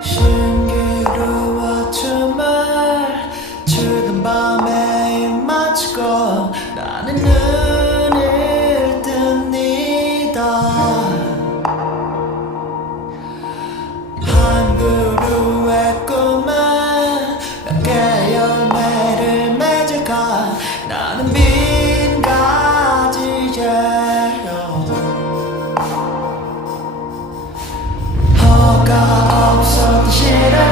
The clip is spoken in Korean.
신기루워주말 즐든 밤에 맞고, 나는 눈을 뜹니다. 한 그루의 꿈에 깨 열매를 맺을까? 나는 미 shit